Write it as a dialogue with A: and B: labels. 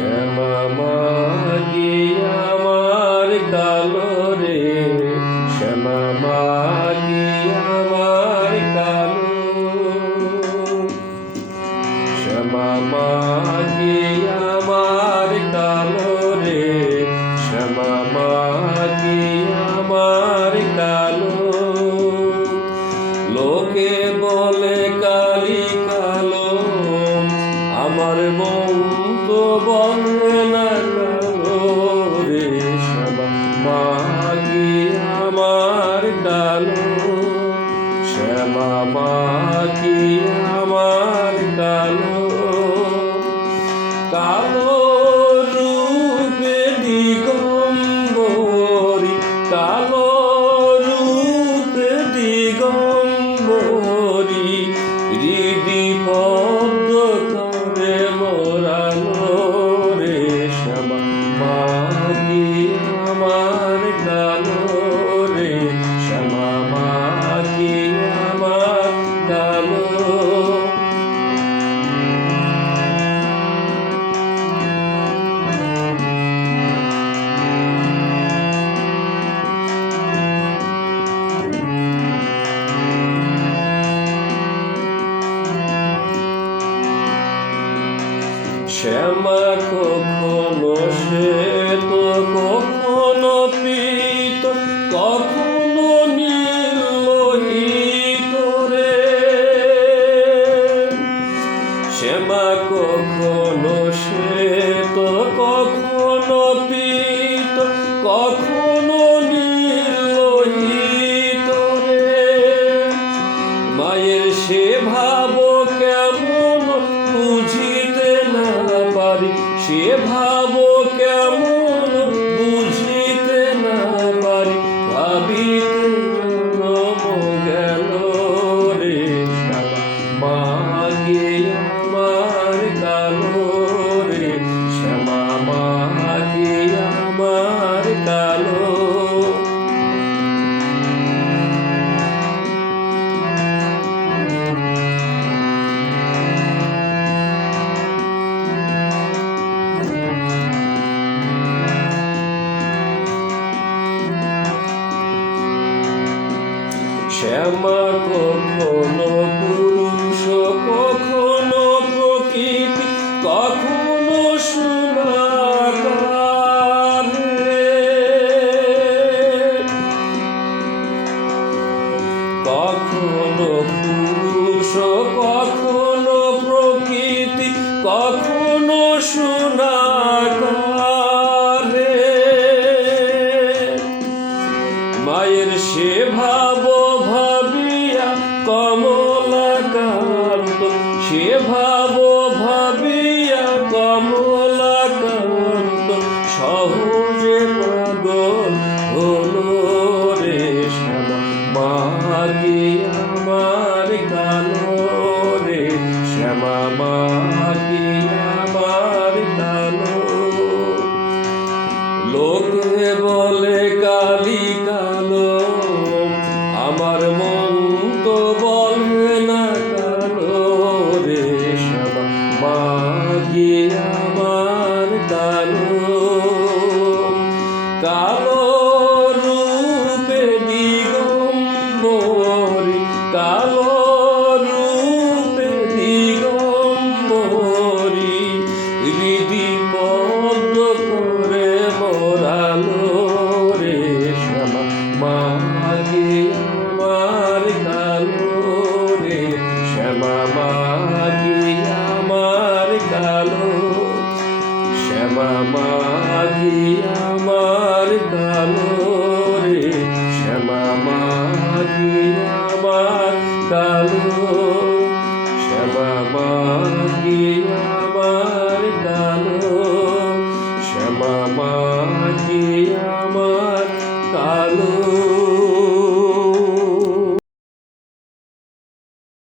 A: শ্যামা মাগি আমার কালো রে। শ্যামা মাগি আমার কালো। শ্যামা মাগি আমার কালো কালো রূপে দিগম্বরী, কালো রূপে দিগম্বরী, হৃদি পদ্ম করে মোরালো রে শ্যামা মাগি আমার কালো রে শ্যামা মাগি আমার কালো শ্যামা কখনো শ্বেত কখনো পিত কখনো সে ভাব শ্যামা কখনো পুরুষ, কখনো প্রকৃতি, কখনো সোনাকার। কখনো পুরুষ, কখনো প্রকৃতি, কখনো সোনাকার। মায়ের সে ভাব ভাব। মারে আমার কালো রে শ্যামা মাগে আমার কালো শ্যামা মাগে আমার কালো রে শ্যামা মাগে আমার কালো শ্যামা মাগে আমার কালো শ্যামা মাগে আমার কালো